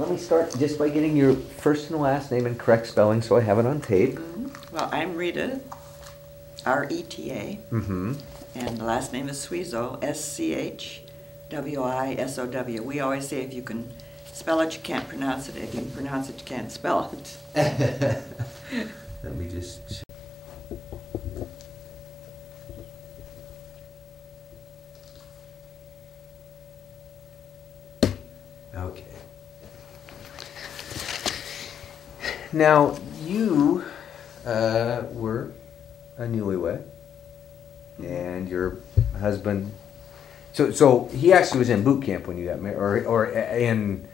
Let me start just by getting your first and last name and correct spelling so I have it on tape. Well, I'm Rita, R-E-T-A, and the last name is Schwisow, S-C-H-W-I-S-O-W. We always say if you can spell it, you can't pronounce it. If you can pronounce it, you can't spell it. Let me just... Okay. Now, you were a newlywed, and your husband... So he actually was in boot camp when you got married, or in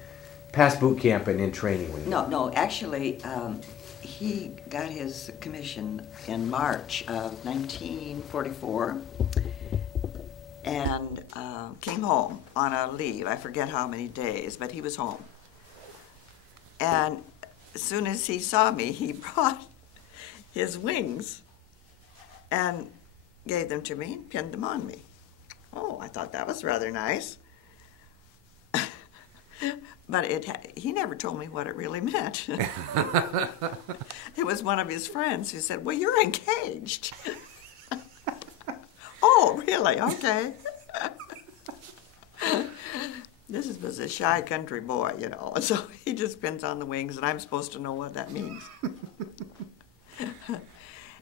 past boot camp and in training when you... No, actually, he got his commission in March of 1944 and came home on a leave. I forget how many days, but he was home. And as soon as he saw me, he brought his wings and gave them to me and pinned them on me. Oh, I thought that was rather nice. But he never told me what it really meant. It was one of his friends who said, well, you're engaged. Oh, really? Okay. This was a shy country boy, you know, so he just pins on the wings, and I'm supposed to know what that means.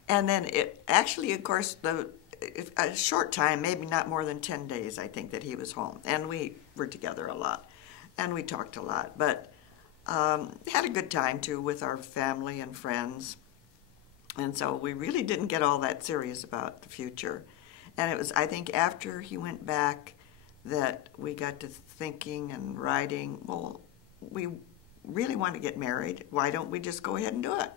And then actually, of course, a short time, maybe not more than 10 days, I think, that he was home. And we were together a lot, and we talked a lot. But had a good time, too, with our family and friends. And so we really didn't get all that serious about the future. And it was, I think, after he went back that we got to thinking and writing, well, we really want to get married. Why don't we just go ahead and do it?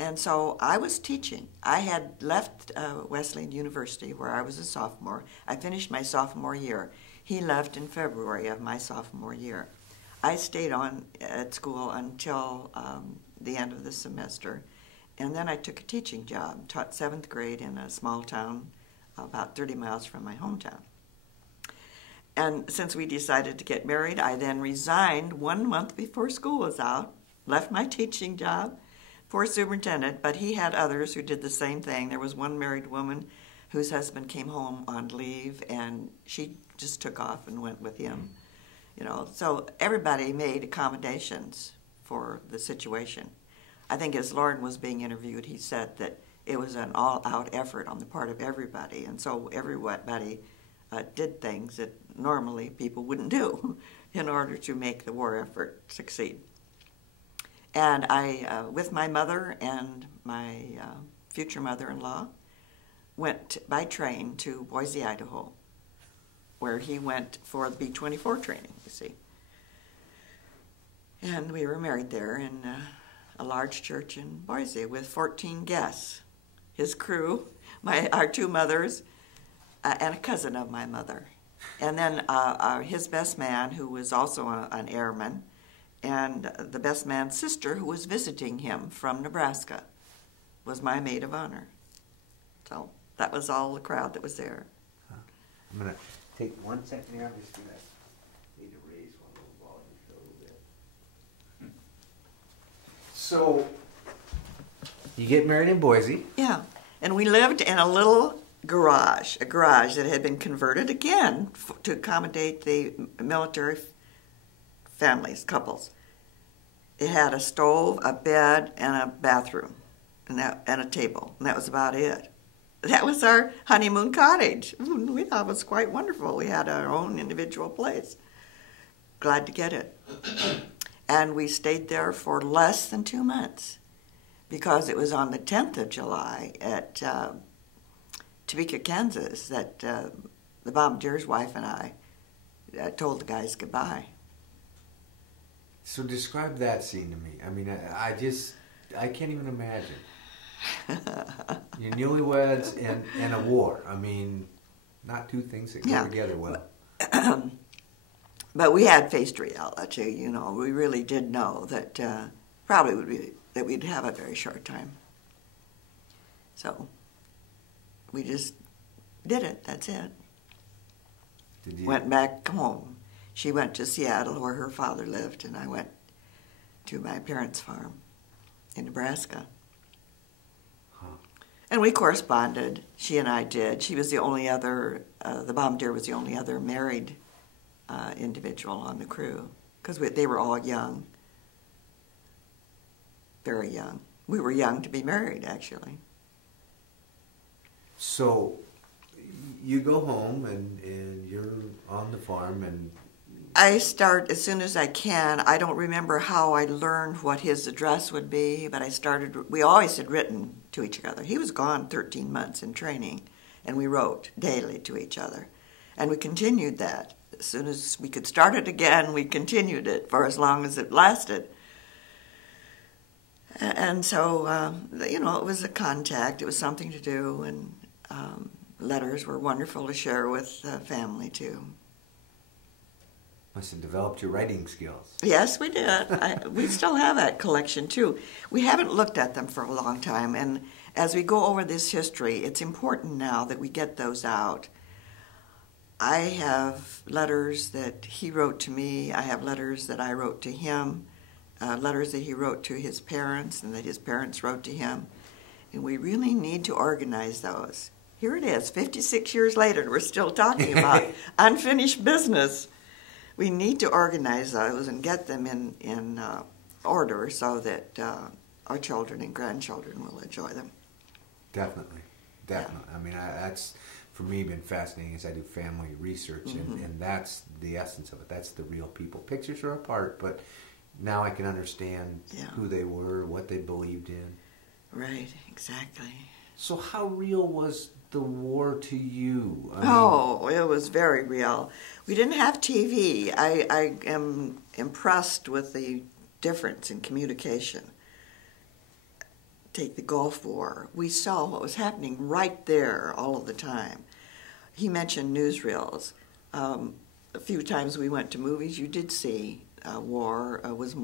And so I was teaching. I had left Wesleyan University, where I was a sophomore. I finished my sophomore year. He left in February of my sophomore year. I stayed on at school until the end of the semester. And then I took a teaching job, taught 7th grade in a small town about 30 miles from my hometown. And since we decided to get married, I then resigned 1 month before school was out, left my teaching job for superintendent, but he had others who did the same thing. There was one married woman whose husband came home on leave, and she just took off and went with him. You know, so everybody made accommodations for the situation. I think as Lauren was being interviewed, he said that it was an all-out effort on the part of everybody, and so everybody did things that normally people wouldn't do in order to make the war effort succeed. And I, with my mother and my future mother-in-law, went by train to Boise, Idaho, where he went for the B-24 training, you see. And we were married there in a large church in Boise with 14 guests. His crew, our two mothers, and a cousin of my mother. And then his best man, who was also an airman, and the best man's sister, who was visiting him from Nebraska, was my maid of honor. So that was all the crowd that was there. I'm going to take 1 second here. I'm just going to need to raise one little volume a little bit. So, you get married in Boise. Yeah, and we lived in a little garage, a garage that had been converted again to accommodate the military families, couples. It had a stove, a bed, and a bathroom, and a table, and that was about it. That was our honeymoon cottage. We thought it was quite wonderful. We had our own individual place. Glad to get it. And we stayed there for less than 2 months, because it was on the 10th of July at Topeka, Kansas, that the bombardier's wife and I told the guys goodbye. So describe that scene to me. I mean, I can't even imagine. You're newlyweds and a war. I mean, not two things that go together well. But we had faced reality, you know. We really did know that probably that we'd have a very short time. So we just did it. That's it. Went back home. She went to Seattle where her father lived, and I went to my parents' farm in Nebraska. And we corresponded. She and I did. She was the only other, the bombardier was the only other married individual on the crew, because they were all young, very young. We were young to be married, actually. So you go home and you're on the farm and... I start as soon as I can. I don't remember how I learned what his address would be, but we always had written to each other. He was gone 13 months in training, and we wrote daily to each other. And we continued that. As soon as we could start it again, we continued it for as long as it lasted. And so, you know, it was a contact. It was something to do, and letters were wonderful to share with family, too. Must have developed your writing skills. Yes, we did. We still have that collection, too. We haven't looked at them for a long time, and as we go over this history, it's important now that we get those out. I have letters that he wrote to me. I have letters that I wrote to him, letters that he wrote to his parents and that his parents wrote to him, and we really need to organize those. Here it is, 56 years later, and we're still talking about unfinished business. We need to organize those and get them in order so that our children and grandchildren will enjoy them. Definitely. Yeah. I mean, that's, for me, been fascinating as I do family research, and that's the essence of it. That's the real people. Pictures are a part, but now I can understand who they were, what they believed in. Right, exactly. So how real was the war to you? It was very real. We didn't have TV. I am impressed with the difference in communication. Take the Gulf War. We saw what was happening right there all of the time. He mentioned newsreels. A few times we went to movies, you did see war was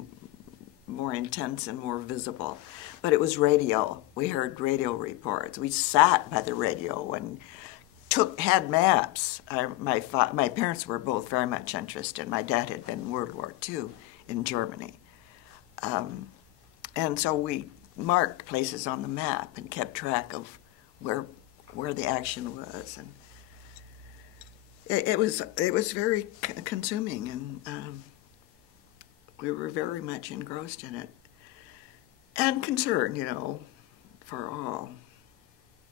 more intense and more visible. But it was radio. We heard radio reports. We sat by the radio and had maps. My parents were both very much interested. My dad had been in World War II in Germany. And so we marked places on the map and kept track of where the action was. And it was very consuming, and we were very much engrossed in it. And concerned, you know, for all.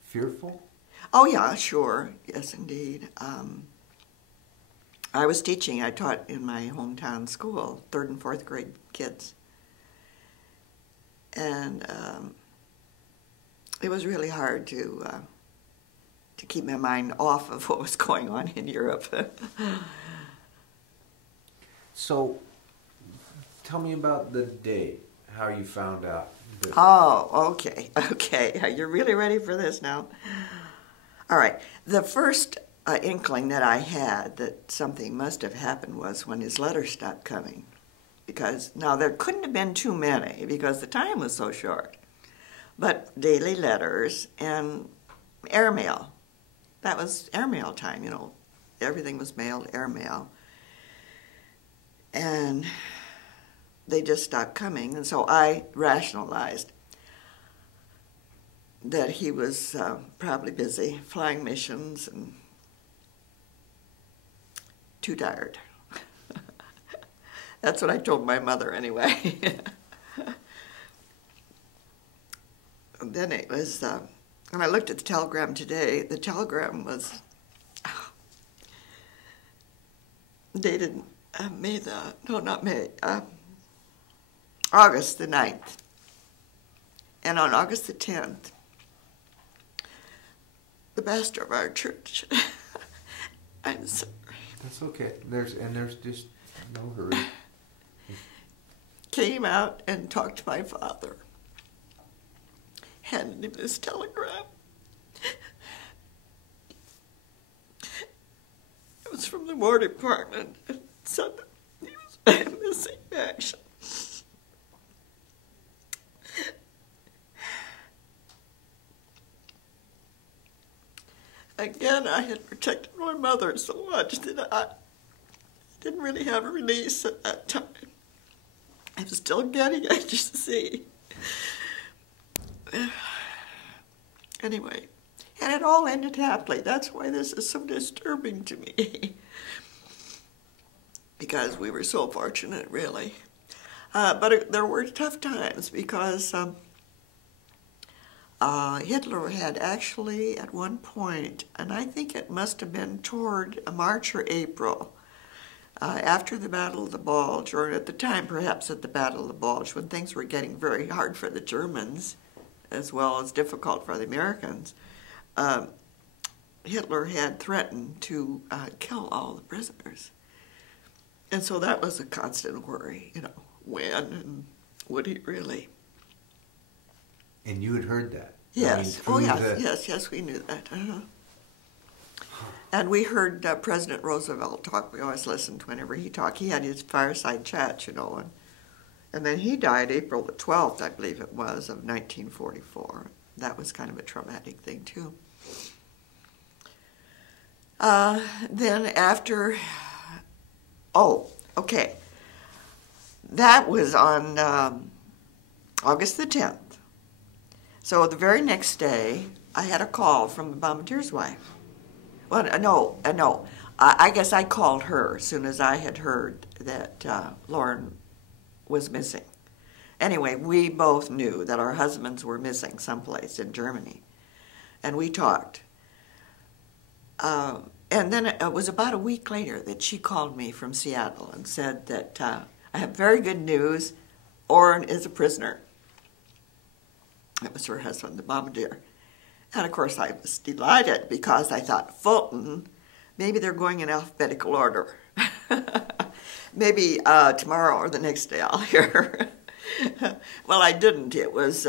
Fearful? Oh, yeah, sure. Yes, indeed. I was teaching. I taught in my hometown school, 3rd and 4th grade kids. And it was really hard to keep my mind off of what was going on in Europe. So, tell me about the day, how you found out. Oh, okay. You're really ready for this now? All right. The first inkling that I had that something must have happened was when his letters stopped coming. Because, now, there couldn't have been too many because the time was so short. But daily letters and airmail. That was airmail time, you know. Everything was mailed airmail. And they just stopped coming, and so I rationalized that he was probably busy flying missions and too tired. That's what I told my mother anyway. And then it was, when I looked at the telegram today, the telegram was dated August the 9th. And on August the 10th, the pastor of our church, I'm sorry. That's okay. There's just no hurry. Came out and talked to my father. Handed him this telegram. It was from the War Department. It said that he was missing in action. Again, I had protected my mother so much that I didn't really have a release at that time. I was still getting it, you see. Anyway, and it all ended happily. That's why this is so disturbing to me. Because we were so fortunate, really. But there were tough times because Hitler had actually, at one point, and I think it must have been toward March or April, after the Battle of the Bulge, or at the time perhaps at the Battle of the Bulge, when things were getting very hard for the Germans, as well as difficult for the Americans, Hitler had threatened to kill all the prisoners. And so that was a constant worry, when and would he really? And you had heard that? Yes. Yes, we knew that. And we heard President Roosevelt talk. We always listened whenever he talked. He had his fireside chat, and then he died April the 12th, I believe it was, of 1944. That was kind of a traumatic thing, too. Then after... Oh, okay. That was on August the 10th. So the very next day, I had a call from the bombardier's wife. Well, no. I guess I called her as soon as I had heard that Lauren was missing. Anyway, we both knew that our husbands were missing someplace in Germany. And we talked. And then it was about a week later that she called me from Seattle and said that I have very good news. Orrin is a prisoner. It was her husband, the bombardier. And of course I was delighted because I thought, Fulton, maybe they're going in alphabetical order. Maybe tomorrow or the next day I'll hear. Well, I didn't. It was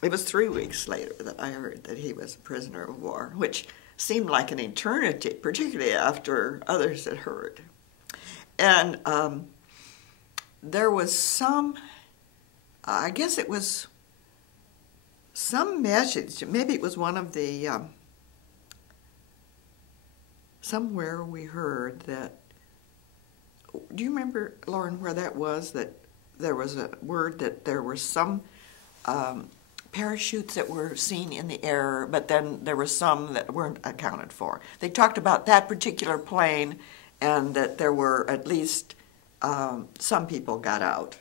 3 weeks later that I heard that he was a prisoner of war, which seemed like an eternity, particularly after others had heard. And there was some, I guess it was some message, maybe it was one of the, somewhere we heard that, do you remember, Lauren, where that was, that there was a word that there were some parachutes that were seen in the air, but then there were some that weren't accounted for. They talked about that particular plane and that there were at least some people got out,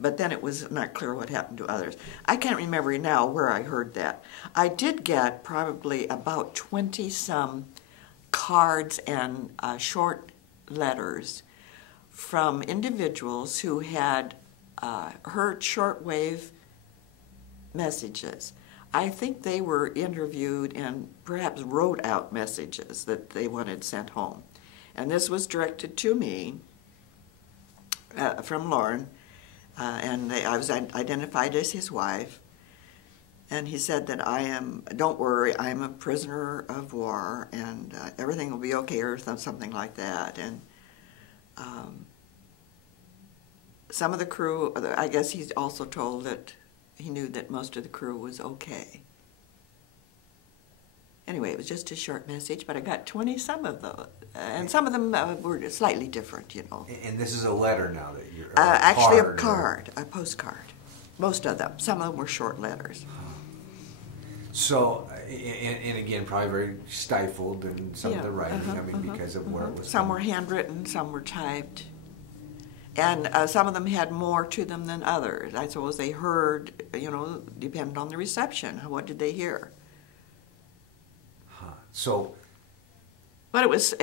but then it was not clear what happened to others. I can't remember now where I heard that. I did get probably about 20-some cards and short letters from individuals who had heard shortwave messages. I think they were interviewed and perhaps wrote out messages that they wanted sent home. And this was directed to me from Lauren, and I was identified as his wife. And he said that don't worry, I'm a prisoner of war, and everything will be okay, or something like that. And some of the crew, I guess he's also told that he knew that most of the crew was okay. Anyway, it was just a short message, but I got 20-some of those, and some of them were slightly different, And this is a letter now that you're... actually, a card, a postcard. Most of them. Some of them were short letters. So, and again, probably very stifled in some of the writing, because of where it was... Some were handwritten, some were typed. And some of them had more to them than others. I suppose they heard, depending on the reception. What did they hear? So... But it was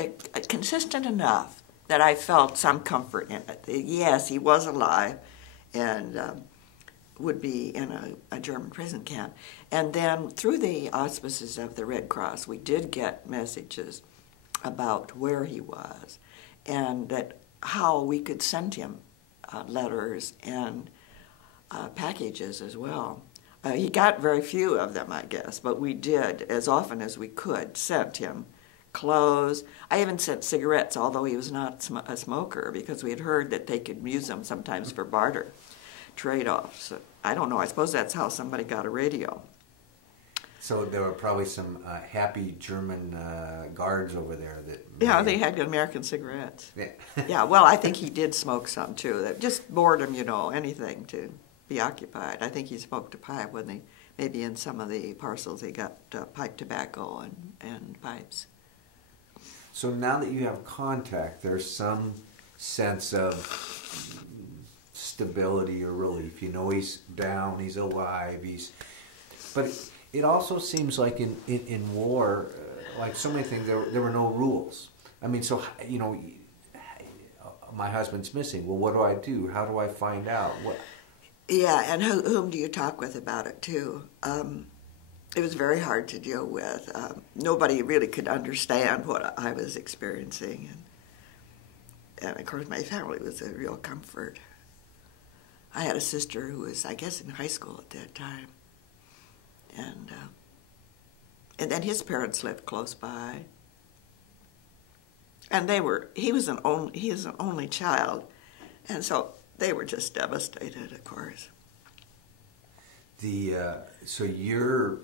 consistent enough that I felt some comfort in it. Yes, he was alive and would be in a German prison camp. And then through the auspices of the Red Cross, we did get messages about where he was and that how we could send him letters and packages as well. He got very few of them, I guess, but we did, as often as we could, send him clothes. I even sent cigarettes, although he was not a smoker, because we had heard that they could use them sometimes for barter trade-offs. I don't know, I suppose that's how somebody got a radio. So there were probably some happy German guards over there that. Yeah, they had American cigarettes. Yeah. Yeah, well, I think he did smoke some too. That just boredom, anything to be occupied. I think he smoked a pipe when they, maybe in some of the parcels, he got pipe tobacco and pipes. So now that you have contact, there's some sense of stability or relief. You know he's down, he's alive, But it also seems like in war, like so many things, there were no rules. I mean, so, my husband's missing. Well, what do I do? How do I find out? What? Yeah, and whom do you talk with about it, too? It was very hard to deal with. Nobody really could understand what I was experiencing. And of course, my family was a real comfort. I had a sister who was, I guess, in high school at that time. And then his parents lived close by. And he is an only child. And so they were just devastated, of course. So your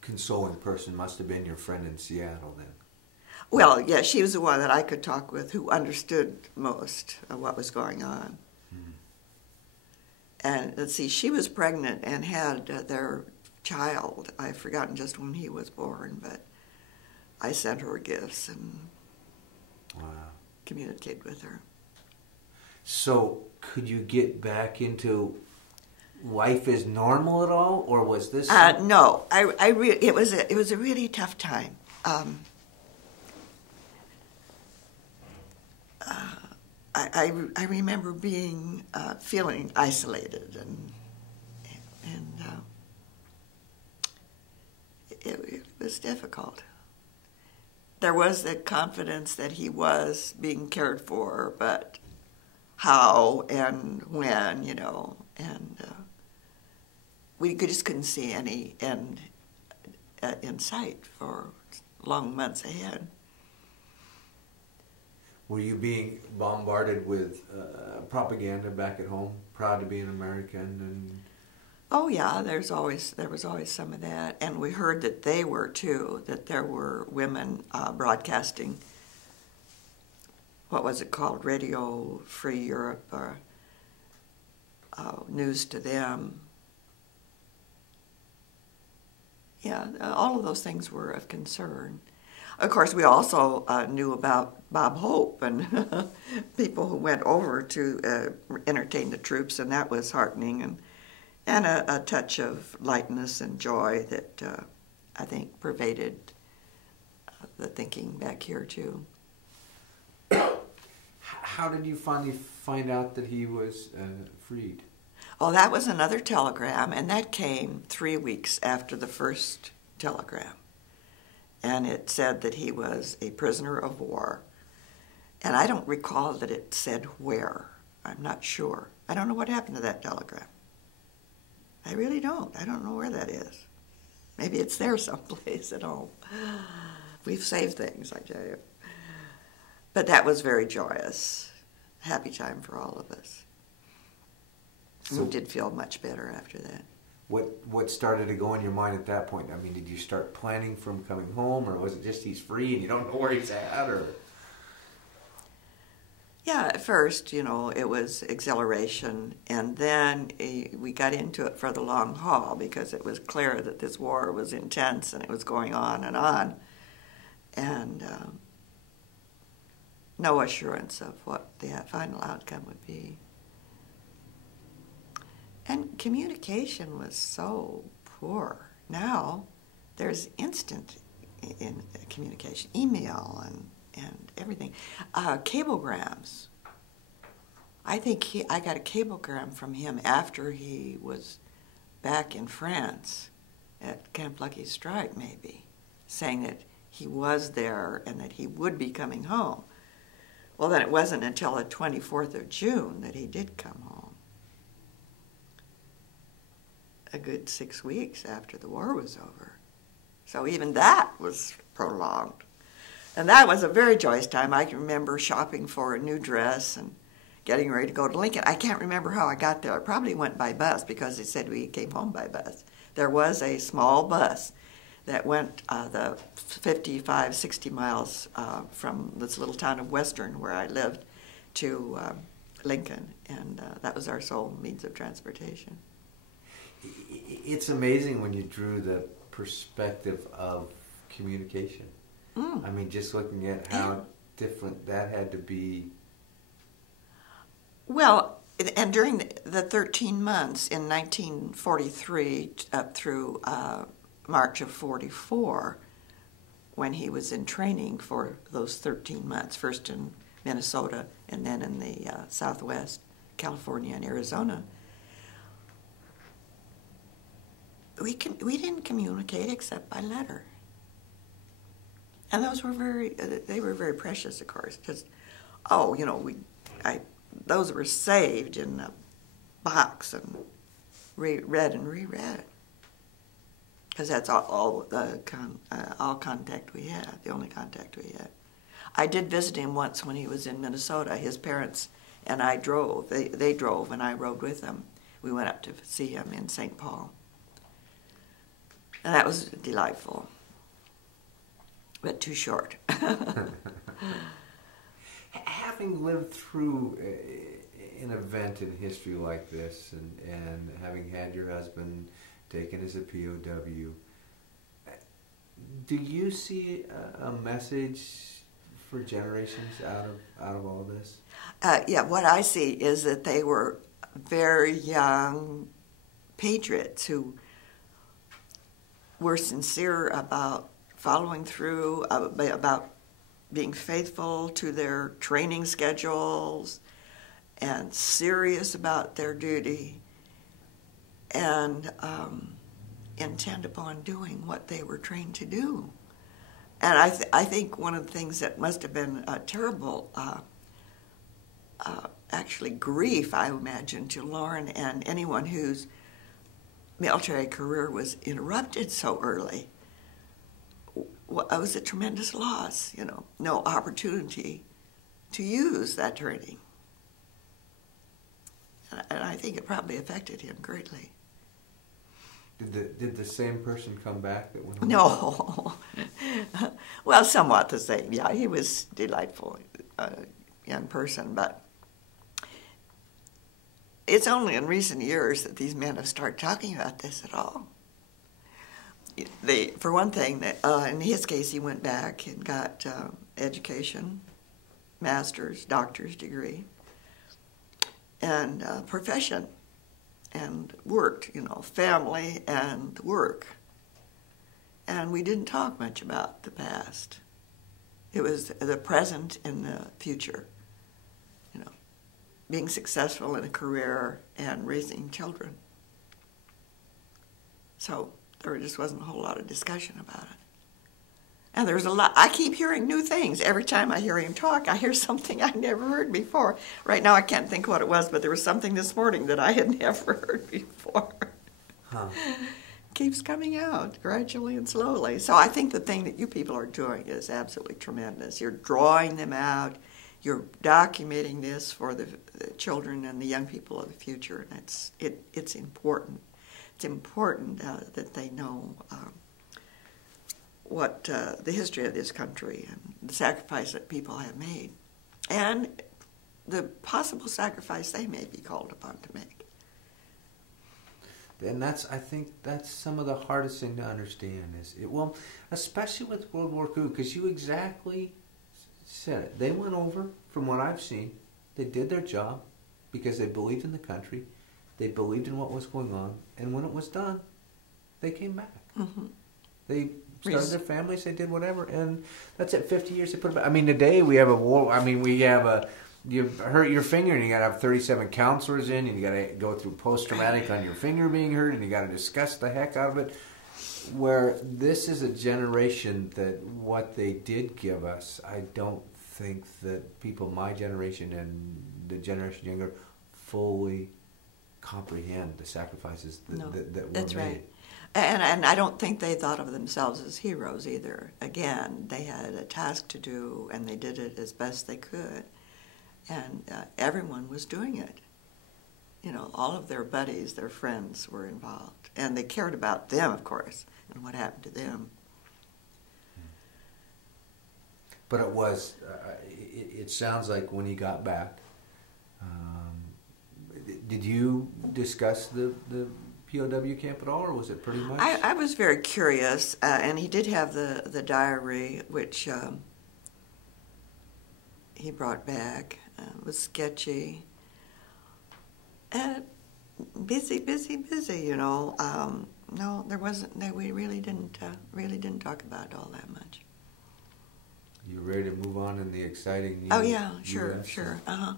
consoling person must have been your friend in Seattle then. Well, yeah, she was the one that I could talk with who understood most of what was going on. Mm-hmm. And let's see, she was pregnant and had their child. I've forgotten just when he was born, but I sent her gifts and communicated with her. So could you get back into life as normal at all, or was this? No, it was a really tough time. I remember feeling isolated and it was difficult. There was the confidence that he was being cared for, but how and when, and we just couldn't see any end in sight for long months ahead. Were you being bombarded with propaganda back at home? Proud to be an American and. Oh yeah, there was always some of that, and we heard that they were too. That there were women broadcasting. What was it called? Radio Free Europe, or News to Them. Yeah, all of those things were of concern. Of course, we also knew about Bob Hope and people who went over to entertain the troops, and that was heartening, and a touch of lightness and joy that I think pervaded the thinking back here, too. How did you finally find out that he was freed? Oh, that was another telegram, and that came 3 weeks after the first telegram. And it said that he was a prisoner of war. And I don't recall that it said where. I'm not sure. I don't know what happened to that telegram. I really don't. I don't know where that is. Maybe it's there someplace at home. We've saved things, I tell you. But that was very joyous. Happy time for all of us. So, we did feel much better after that. What started to go in your mind at that point? I mean, did you start planning from coming home, or was it just he's free and you don't know where he's at, or? Yeah, at first, it was exhilaration, and then we got into it for the long haul because it was clear that this war was intense and it was going on, and no assurance of what the final outcome would be. And communication was so poor. Now there's instant in communication, email and everything. Cablegrams. I think I got a cablegram from him after he was back in France at Camp Lucky Strike, maybe, saying that he was there and that he would be coming home. Well, then it wasn't until the 24th of June that he did come home. A good 6 weeks after the war was over. So even that was prolonged. And that was a very joyous time. I can remember shopping for a new dress and getting ready to go to Lincoln. I can't remember how I got there. I probably went by bus because they said we came home by bus. there was a small bus that went the 55, 60 miles from this little town of Western, where I lived, to Lincoln, and that was our sole means of transportation. It's amazing when you drew the perspective of communication. I mean, just looking at how different that had to be. Well, and during the 13 months in 1943 up through March of 44, when he was in training for those 13 months, first in Minnesota and then in the Southwest, California and Arizona, we didn't communicate except by letter. And those were very precious, of course, because, those were saved in a box and read and reread, because that's all contact we had, the only contact we had. I did visit him once when he was in Minnesota. His parents and I drove. They drove, and I rode with them. We went up to see him in St. Paul. And that was delightful, but too short. Having lived through an event in history like this, and having had your husband taken as a POW, do you see a message for generations out of all this? Yeah, what I see is that they were very young patriots who were sincere about following through, about being faithful to their training schedules, and serious about their duty, and intent upon doing what they were trained to do. And I think one of the things that must have been a terrible, actually grief, I imagine, to Lauren and anyone whose military career was interrupted so early, was a tremendous loss, no opportunity to use that training. And I think it probably affected him greatly. Did the same person come back that went home? No. Well, somewhat the same. Yeah, he was delightful young person, but it's only in recent years that these men have started talking about this at all. For one thing, in his case, he went back and got education, master's, doctor's degree, and profession, and worked, family and work. And we didn't talk much about the past. It was the present and the future, being successful in a career and raising children. So there just wasn't a whole lot of discussion about it. And there's a lot. I keep hearing new things. Every time I hear him talk, I hear something I never heard before. Right now I can't think what it was, but there was something this morning that I had never heard before. Huh. Keeps coming out gradually and slowly. So I think the thing that you people are doing is absolutely tremendous. You're drawing them out. You're documenting this for the children and the young people of the future. And it's important. It's important that they know what the history of this country and the sacrifice that people have made, and the possible sacrifice they may be called upon to make. And I think that's some of the hardest thing to understand especially with World War II, because you exactly said it. They went over, from what I've seen, they did their job because they believed in the country, they believed in what was going on, and when it was done, they came back. Mm-hmm. They started their families, they did whatever, and that's it. 50 years they put it back. I mean, today we have a war. I mean, you hurt your finger and you got to have 37 counselors in, and you got to go through post-traumatic on your finger being hurt, and you got to discuss the heck out of it. Where this is a generation that what they did give us, I don't think that people my generation and the generation younger fully comprehend the sacrifices that were that's made. Right. And I don't think they thought of themselves as heroes either. Again, they had a task to do, and they did it as best they could. And everyone was doing it. you know, all of their buddies, their friends were involved. And they cared about them, of course, and what happened to them. But it was, it sounds like when he got back, did you discuss the POW camp at all, or was it pretty much? I was very curious, and he did have the diary, which he brought back. It was sketchy. Busy, you know. No, there wasn't. No, we really didn't talk about it all that much. You ready to move on in the exciting? Oh yeah, sure. Huh.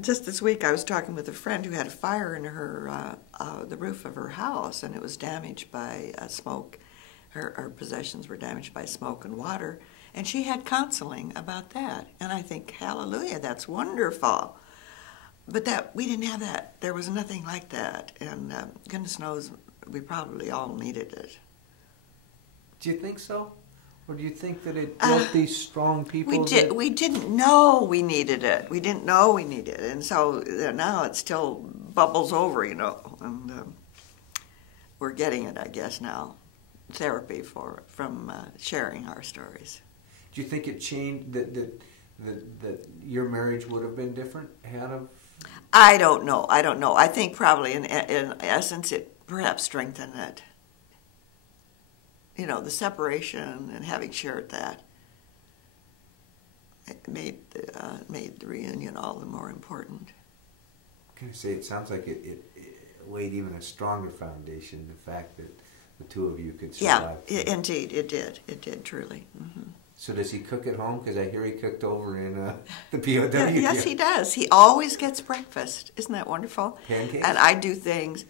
Just this week I was talking with a friend who had a fire in her the roof of her house, and it was damaged by smoke. Her possessions were damaged by smoke and water, and she had counseling about that. And I think, hallelujah, that's wonderful. But that we didn't have that. There was nothing like that, and goodness knows we probably all needed it. Do you think so? Or do you think that it built these strong people? We didn't know we needed it. We didn't know we needed it. And so now it still bubbles over, you know. And we're getting it, I guess, now. Therapy from sharing our stories. Do you think it changed, that your marriage would have been different had of? I don't know. I think probably in essence it perhaps strengthened it. You know, the separation and having shared that made the reunion all the more important. Can I say, it sounds like it laid even a stronger foundation, the fact that the two of you could survive. Yeah, indeed, it did. It did, truly. Mm-hmm. So does he cook at home? Because I hear he cooked over in the POW. Yes, he does. He always gets breakfast. Isn't that wonderful? Pancakes? And I do things.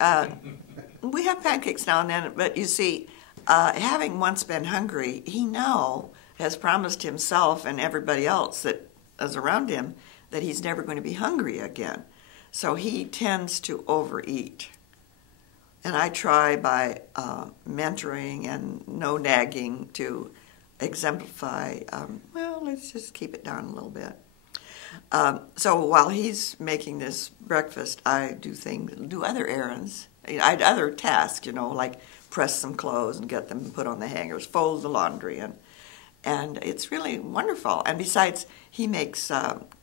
We have pancakes now and then, but you see, having once been hungry, he now has promised himself and everybody else that is around him that he's never going to be hungry again. So he tends to overeat. And I try by mentoring and no nagging to exemplify, well, let's just keep it down a little bit. So while he's making this breakfast, I do other errands. I had other tasks, you know, like press some clothes and get them put on the hangers, fold the laundry, and it's really wonderful. And besides, he makes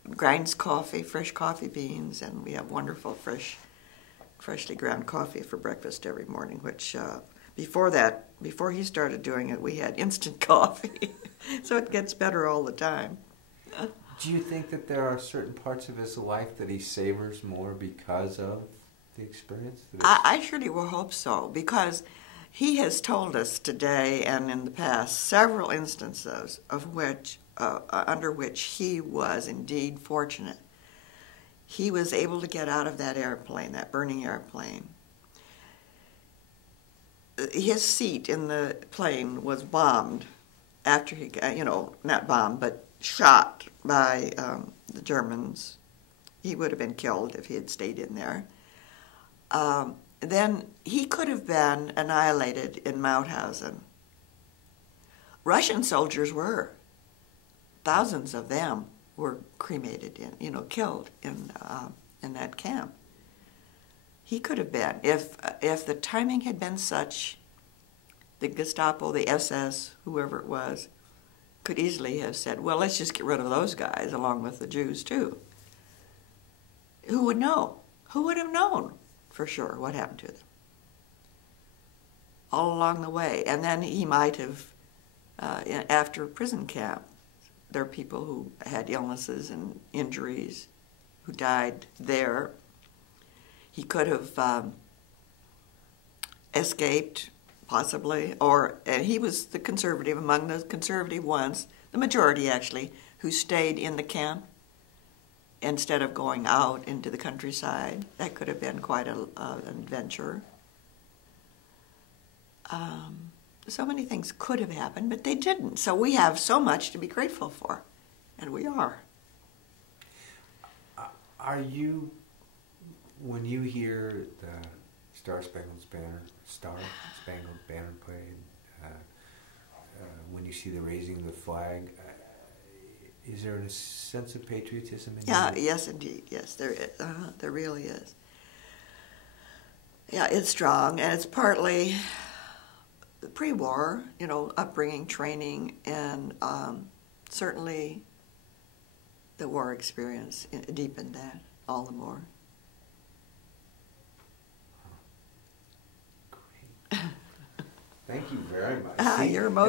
grinds coffee, fresh coffee beans, and we have wonderful freshly ground coffee for breakfast every morning, which before he started doing it, we had instant coffee. So it gets better all the time. Do you think that there are certain parts of his life that he savors more because of the experience? I surely will hope so, because he has told us today and in the past several instances of under which he was indeed fortunate. He was able to get out of that airplane, that burning airplane. His seat in the plane was bombed after he got, not bombed, but shot by the Germans. He would have been killed if he had stayed in there. Then he could have been annihilated in Mauthausen. Russian soldiers were. Thousands of them were cremated, killed in that camp. He could have been. If the timing had been such, the Gestapo, the SS, whoever it was, could easily have said, well, let's just get rid of those guys along with the Jews too. Who would know? Who would have known for sure what happened to them? All along the way. And then he might have, after prison camp, there are people who had illnesses and injuries who died there. He could have escaped, possibly, and he was the conservative, among the conservative ones, the majority actually, who stayed in the camp instead of going out into the countryside. That could have been quite an adventure. So many things could have happened, but they didn't. So we have so much to be grateful for, and we are. Are you, when you hear the Star-Spangled Banner played, when you see the raising of the flag, is there a sense of patriotism in Yeah, you? yes, indeed. Yes, there is. There really is. Yeah, it's strong, and it's partly pre-war, upbringing, training, and certainly the war experience deepened that all the more. Great. Thank you very much. You're most